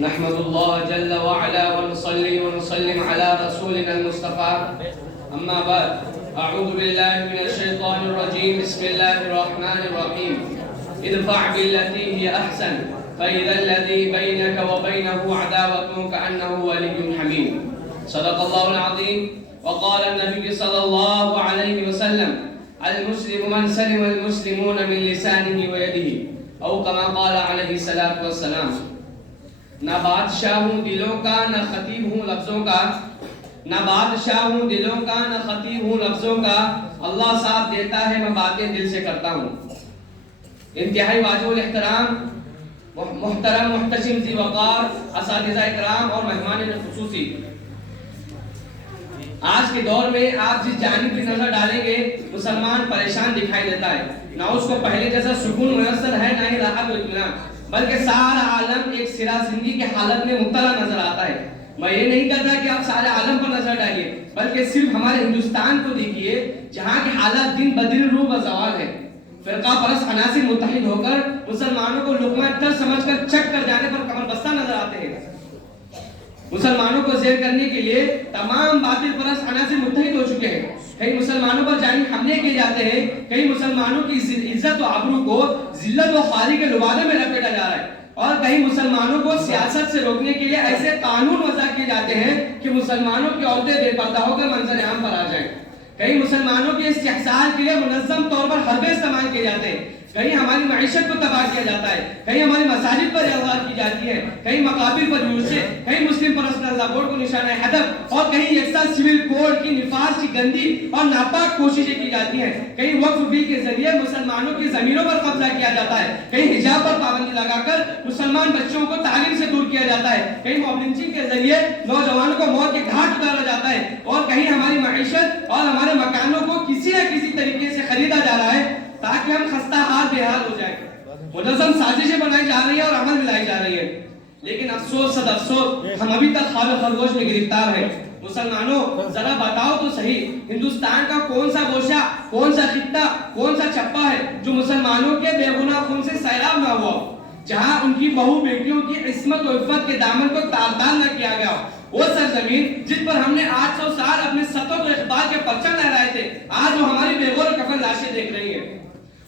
نحمد الله جل وعلا ونصلي ونسلم على رسولنا المصطفى أما بعد أعوذ بالله من الشيطان الرجيم بسم الله الرحمن الرحيم ادفع بالتي هي أحسن فإذا الذي بينك وبينه عداوة كأنه ولي حميم صدق الله العظيم وقال النبي صلى الله عليه وسلم المسلم من سلم المسلمون من لسانه ويده او كما قال علیہ الصلوۃ والسلام. نہ بادشاہ ہوں دلوں کا نہ خطیب ہوں لفظوں کا، نہ بادشاہ ہوں دلوں کا نہ خطیب ہوں لفظوں کا، اللہ ساتھ دیتا ہے میں باتیں دل سے کرتا ہوں. انتہائی واجب الاحترام محترم محتشم ذی وقار اساتذہ اکرام اور مہمان خصوصی، آج کے دور میں آپ جس جانب کی نظر ڈالیں گے مسلمان پریشان دکھائی دیتا ہے. نہ اس کو پہلے جیسا سکون میسر ہے نہ ہی راحت و اطمینان، بلکہ سارا عالم ایک سرا زندگی کی حالت میں مبتلا نظر آتا ہے. میں یہ نہیں کہتا کہ آپ سارے عالم پر نظر ڈالیے، بلکہ صرف ہمارے ہندوستان کو دیکھیے جہاں کے حالات دن بدن رو بزوال ہے. فرقہ پرست عناصر متحد ہو کر مسلمانوں کو لقمہ تر سمجھ کر چک کر جانے پر کمر بستہ نظر آتے ہیں. مسلمانوں کو زیر کرنے کے لیے تمام باطل پرست عناصر متحد ہو چکے ہیں. کئی مسلمانوں پر جانی حملے کیے جاتے ہیں، کئی مسلمانوں کی عزت و آبرو کو ذلت و خواری کے لبادے میں لپیٹا جا رہا ہے، اور کئی مسلمانوں کو سیاست سے روکنے کے لیے ایسے قانون وضع کیے جاتے ہیں کہ مسلمانوں کی عورتیں بے پردہ ہو کر منظر عام پر آ جائیں. کئی مسلمانوں کے استحصال کے لیے منظم طور پر حربے استعمال کیے جاتے ہیں. کہیں ہماری معیشت کو تباہ کیا جاتا ہے، کہیں ہماری مساجد پر اغراض کی جاتی ہے، کہیں مقابر پر جلوسیں، کہیں مسلم پرسنل بورڈ کو نشانہ ہدف، اور کہیں یکساں سول کوڈ کی نفاذ کی گندی اور ناپاک کوششیں کی جاتی ہیں. کہیں وقف بل کے ذریعے مسلمانوں کی زمینوں پر قبضہ کیا جاتا ہے، کہیں حجاب پر پابندی لگا کر مسلمان بچوں کو تعلیم سے دور کیا جاتا ہے، کہیں موب لنچنگ کے ذریعے نوجوانوں کو موت کے گھاٹ اتارا جاتا ہے، اور کہیں ہماری معیشت اور ہمارے مکانوں کو کسی نہ کسی طریقے سے خریدا جا رہا ہے تاکہ ہم خستہ حال بے حال ہو جائیں. منظم سازشیں بنائی جا رہی ہیں اور عمل ملائی جا رہی ہے، لیکن افسوس صد افسوس ہم ابھی تک خواب خرگوش میں گرفتار ہیں. مسلمانوں ذرا بتاؤ تو صحیح، ہندوستان کا کون سا گوشہ، کون سا خطہ، کون سا چپا ہے جو مسلمانوں کے بے گناہ خون سے سیراب نہ ہوا، جہاں ان کی بہو بیٹیوں کی عصمت و عفت کے دامن کو تار تار نہ کیا گیا. وہ سرزمین جس پر ہم نے 800 سال اپنے ستر و اقبال کے پرچم لہرائے تھے، آج وہ ہماری بے غور کفن لاشیں دیکھ رہی ہیں.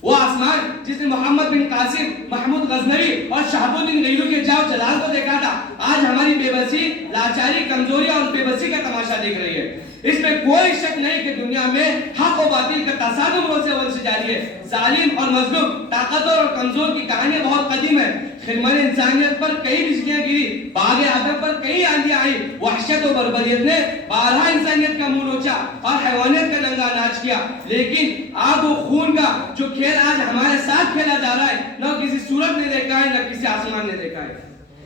وہ آسمان جس نے محمد بن قاسم، محمود غزنوی اور شہاب الدین غیلو کے جاؤ جلال کو دیکھا تھا، آج ہماری بے بسی، لاچاری، کمزوری اور بے بسی کا تماشا دیکھ رہی ہے. اس میں کوئی شک نہیں کہ دنیا میں حق و باطل کا تصادم روز سے روز جاری ہے. ظالم اور مظلوم، طاقتور اور کمزور کی کہانی بہت قدیم ہے. خرمن انسانیت پر کئی بجلیاں گری، باغ ادب پر کئی آندیاں آئی، وحشت و بربریت نے بارہا انسانیت کا منہ نوچا اور حیوانیت کا ننگا ناچ کیا. لیکن آگ و خون کا جو کھیل آج ہمارے ساتھ کھیلا جا رہا ہے، نہ کسی سورج نے دیکھا ہے نہ کسی آسمان نے دیکھا ہے.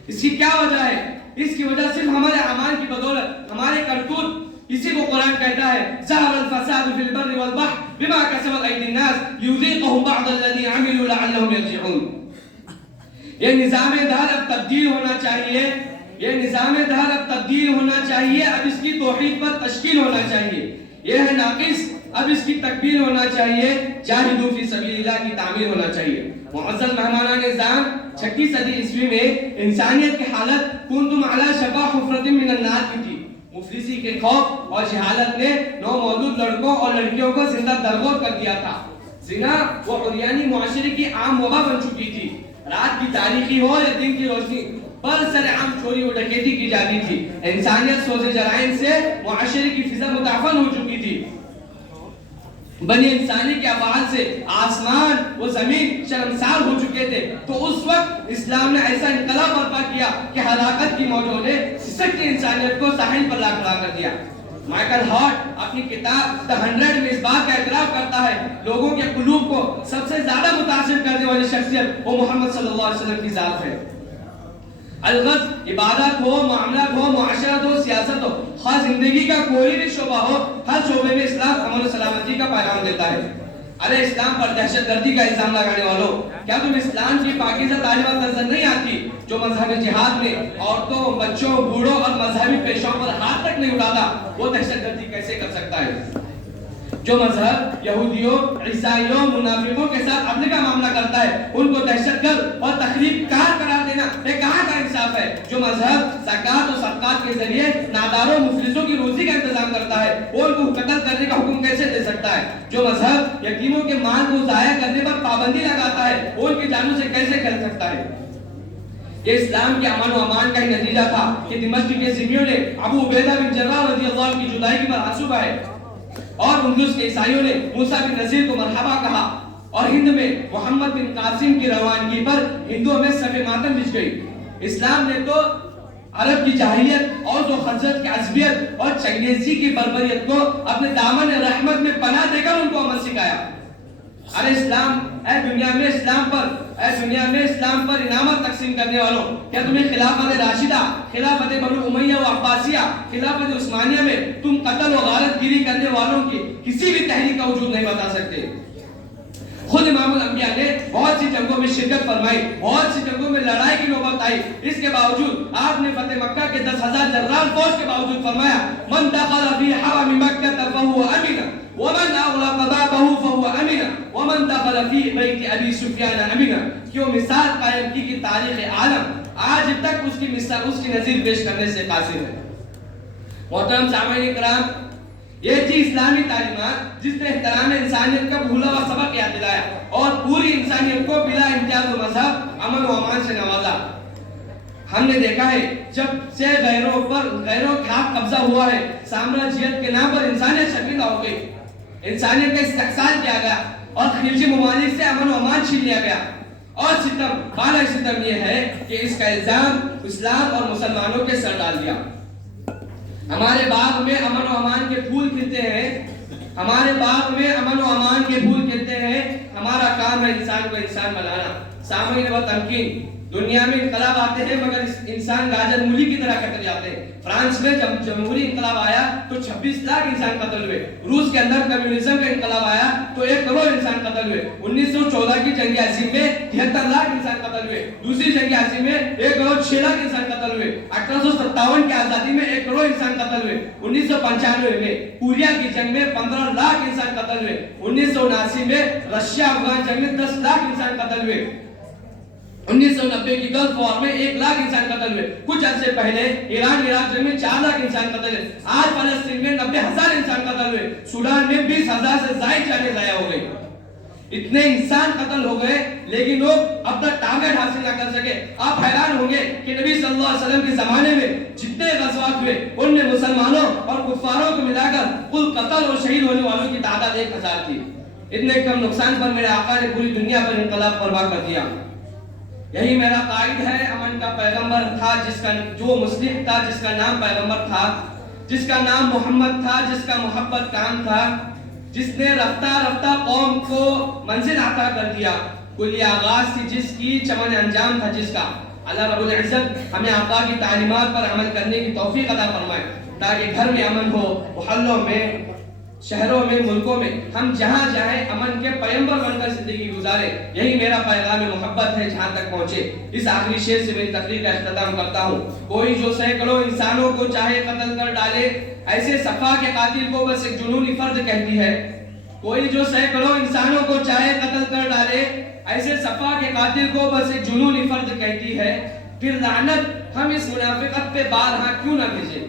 اس کی کیا وجہ ہے؟ اس کی وجہ صرف ہمارے اعمال کی بدولت، ہمارے کرتوت. اسی کو قرآن کہتا ہے ظہر الفساد فی البر والبحر بما کسبت ایدی الناس لیذیقہم بعض الذی عملوا لعلہم یرجعون. یہ نظام دہر اب تبدیل ہونا چاہیے، یہ نظام دہر اب تبدیل ہونا چاہیے. اب اس کی توحید پر تشکیل ہونا چاہیے. یہ ہے ناقص، اب اس کی تکمیل ہونا چاہیے. جاہدوا فی سبیل اللہ کی تعمیر ہونا چاہیے. معزز مہمانان نظام، 6 صدی عیسوی میں انسانیت کی حالت کنتم علی شفا حفرۃ من النار کی تھی. مفلسی کے خوف اور جہالت نے نومولود لڑکوں اور لڑکیوں کو زندہ درگور کر دیا تھا. زنا و عریانی معاشرے کی عام وبا بن چکی تھی. رات کی تاریخی ہو یا دن کی روشنی، پر سر عام چوری و ڈکیتی کی جاتی تھی. انسانیت سوز جرائم سے معاشرے کی فضا متعفن ہو چکی تھی. بنی انسانی کے افعال سے آسمان و زمین شرمسار ہو چکے تھے. تو اس وقت اسلام نے ایسا انقلاب برپا کیا کہ ہلاکت کی موجوں نے سسکتی انسانیت کو ساحل پر لا کھڑا کر دیا. مائیکل ہارٹ اپنی کتاب دی 100 میں اس بات کا اعتراف کرتا ہے لوگوں کے قلوب کو سب سے زیادہ متاثر کرنے والی شخصیت وہ محمد صلی اللہ علیہ وسلم کی ذات ہے. الغرض عبادت ہو، معاملات ہو، معاشرت ہو، سیاست ہو، خاص زندگی کا کوئی بھی شعبہ ہو، ہر شعبے میں اسلام امن و سلامتی کا پیغام دیتا ہے. ارے اسلام پر دہشت گردی کا الزام لگانے والوں، کیا تم اسلام کی پاکیزہ تعلیمات نظر نہیں آتی جو مذہب جہاد میں عورتوں، بچوں، بوڑھوں اور مذہبی پیشوں پر ہاتھ تک نہیں اٹھاتا، وہ دہشت گردی کیسے کر سکتا ہے؟ جو مذہب یہودیوں، عیسائیوں، منافقوں کے ساتھ عدل کا معاملہ کرتا ہے، ان کو دہشت گرد اور تخریب کار قرار دینا یہ کہاں کا انصاف انصاف ہے، جو مذہب زکات و صدقات کے ذریعے ناداروں مفلسوں کی روزی کا انتظام کرتا ہے، وہ ان کو قتل کرنے کا حکم کیسے دے سکتا ہے؟ جو مذہب یتیموں کے مال کو ضائع کرنے پر پابندی لگاتا ہے، وہ ان کی جانوں سے کیسے کھیل سکتا ہے؟ یہ اسلام کے امن و امان کا ہی نتیجہ تھا کہ دمشق کے ذمیوں نے ابو عبیدہ بن جراح رضی اللہ عنہ کی جدائی پر آنسو بہائے، اور اندلس کے عیسائیوں نے موسیٰ بن نذیر کو مرحبا کہا، اور ہند میں محمد بن قاسم کی روانگی پر ہندوؤں میں صف ماتم بچھ گئی۔ اسلام نے تو عرب کی جاہلیت اور خزرج کی عصبیت اور چنگیزی کی بربریت کو اپنے دامن رحمت میں پناہ دے کر ان کو عمل سکھایا۔ ارے اسلام، اے دنیا میں اسلام پر انعامات تقسیم کرنے والوں، کیا تمہیں خلافت راشدہ، خلافت بنو امیہ و عباسیہ، خلافت عثمانیہ میں تم قتل و غارت گیری کرنے والوں کی کسی بھی تحریک کا وجود نہیں بتا سکتے؟ خود امام الانبیاء نے بہت سی جنگوں میں شرکت فرمائی، بہت سی جنگوں میں لڑائی کی نوبت آئی، اس کے باوجود آپ نے فتح مکہ کے 10,000 جرار فوج کے باوجود فرمایا من دخل فی حرم مکہ فهو امن ومن اغلق بابه فهو امن ومن دخل فی بیت ابی سفیان امن۔ کیوں مثال قائم کی کہ تاریخ عالم آج تک اس کی مثال، اس کی نظیر پیش کرنے سے قاصر ہے۔ محترم سامعین کرام، یہ تھی اسلامی تعلیمات جس نے احترام انسانیت کا بھولا ہوا سبق یاد دلایا اور پوری انسانیت کو بلا امتیاز و مذہب، امن و امان سے نوازا۔ ہم نے دیکھا ہے جب سے غیروں کا قبضہ ہوا ہے، سامراجیت کے نام پر انسانیت شرمندہ ہو گئی، انسانیت کا استحصال کیا گیا اور خلیجی ممالک سے امن و امان چھین لیا گیا۔ اور ستم، بالا ستم یہ ہے کہ اس کا الزام اسلام اور مسلمانوں کے سر ڈال دیا۔ ہمارے باغ میں امن و امان کے پھول کھلتے ہیں، ہمارے باغ میں امن و امان کے پھول کھلتے ہیں، ہمارا کام ہے انسان کو انسان بنانا۔ سامعین و تمکین، دنیا میں انقلاب آتے ہیں مگر انسان گاجر مولی کی طرح کٹر جاتے ہیں۔ فرانس میں جب جمہوری انقلاب آیا تو 26 لاکھ انسان قتل ہوئے، روس کے اندر کمیونزم کا انقلاب آیا تو 1 کروڑ انسان قتل ہوئے، 1914 کی جنگ عظیم میں 73 لاکھ انسان قتل ہوئے، دوسری جنگ عظیم میں 1 کروڑ 6 لاکھ انسان قتل ہوئے، 1857 کی آزادی میں 1 کروڑ انسان قتل ہوئے، 1995 میں کوریا کی جنگ میں 15 لاکھ انسان قتل ہوئے، 1979 میں رشیا افغان جنگ میں 10 لاکھ انسان قتل ہوئے، 1990 کی گلف وار میں 1 لاکھ انسان قتل ہوئے، کچھ عرصے پہلے ایران عراق جنگ میں 4 لاکھ انسان قتل ہوئے، آج فلسطین میں 90,000 انسان قتل ہوئے، سوڈان میں 20,000 سے زائد جانیں ضائع ہو گئی۔ اتنے انسان قتل ہو گئے لیکن لوگ اب تک ٹارگٹ حاصل نہ کر سکے۔ آپ حیران ہوں گے کہ نبی صلی اللہ علیہ وسلم کے زمانے میں جتنے غزوات ہوئے ان میں مسلمانوں اور کفاروں کو ملا کر کل قتل اور شہید ہونے والوں کی تعداد 1,000 تھی۔ اتنے کم نقصان پر میرے آقا نے پوری دنیا پر انقلاب برپا کر دیا۔ یہی میرا قائد ہے، امن کا پیغمبر تھا جو مسلم تھا، جس کا نام پیغمبر تھا، جس کا نام محمد تھا، جس کا محبت کام تھا، جس نے رفتہ رفتہ قوم کو منزل عطا کر دیا، کلی آغاز تھی جس کی، چمن انجام تھا جس کا۔ اللہ رب العزت ہمیں آقا کی تعلیمات پر عمل کرنے کی توفیق عطا فرمائے تاکہ گھر میں امن ہو، محلوں میں، شہروں میں، ملکوں میں، ہم جہاں جائیں امن کے پیغمبر بن کر زندگی گزارے۔ یہی میرا پیغام محبت ہے جہاں تک پہنچے۔ اس آخری شعر سے میری تقریر کا اختتام کرتا ہوں۔ کوئی جو سینکڑوں انسانوں کو چاہے قتل کر ڈالے، ایسے صفا کے قاتل کو بس ایک جنونی فرد کہتی ہے۔ کوئی جو سینکڑوں انسانوں کو چاہے قتل کر ڈالے، ایسے صفا کے قاتل کو بس ایک جنونی فرد کہتی ہے۔ پھر لعنت ہم اس منافقت پہ بارہا کیوں نہ بھیجے،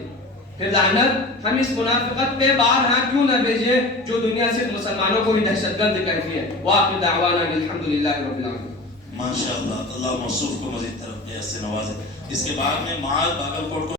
پھر لعنت ہم اس منافقت پہ بارہا کیوں نہ بھیجے جو دنیا سے مسلمانوں کو بھی دہشت گرد کہتی ہے۔ وآخر دعوانا الحمدللہ رب العالمین۔ ماشاءاللہ، اللہ موصوف کو مزید ترقیات سے نوازے۔ اس کے بعد میں معاذ باگلکوٹ کو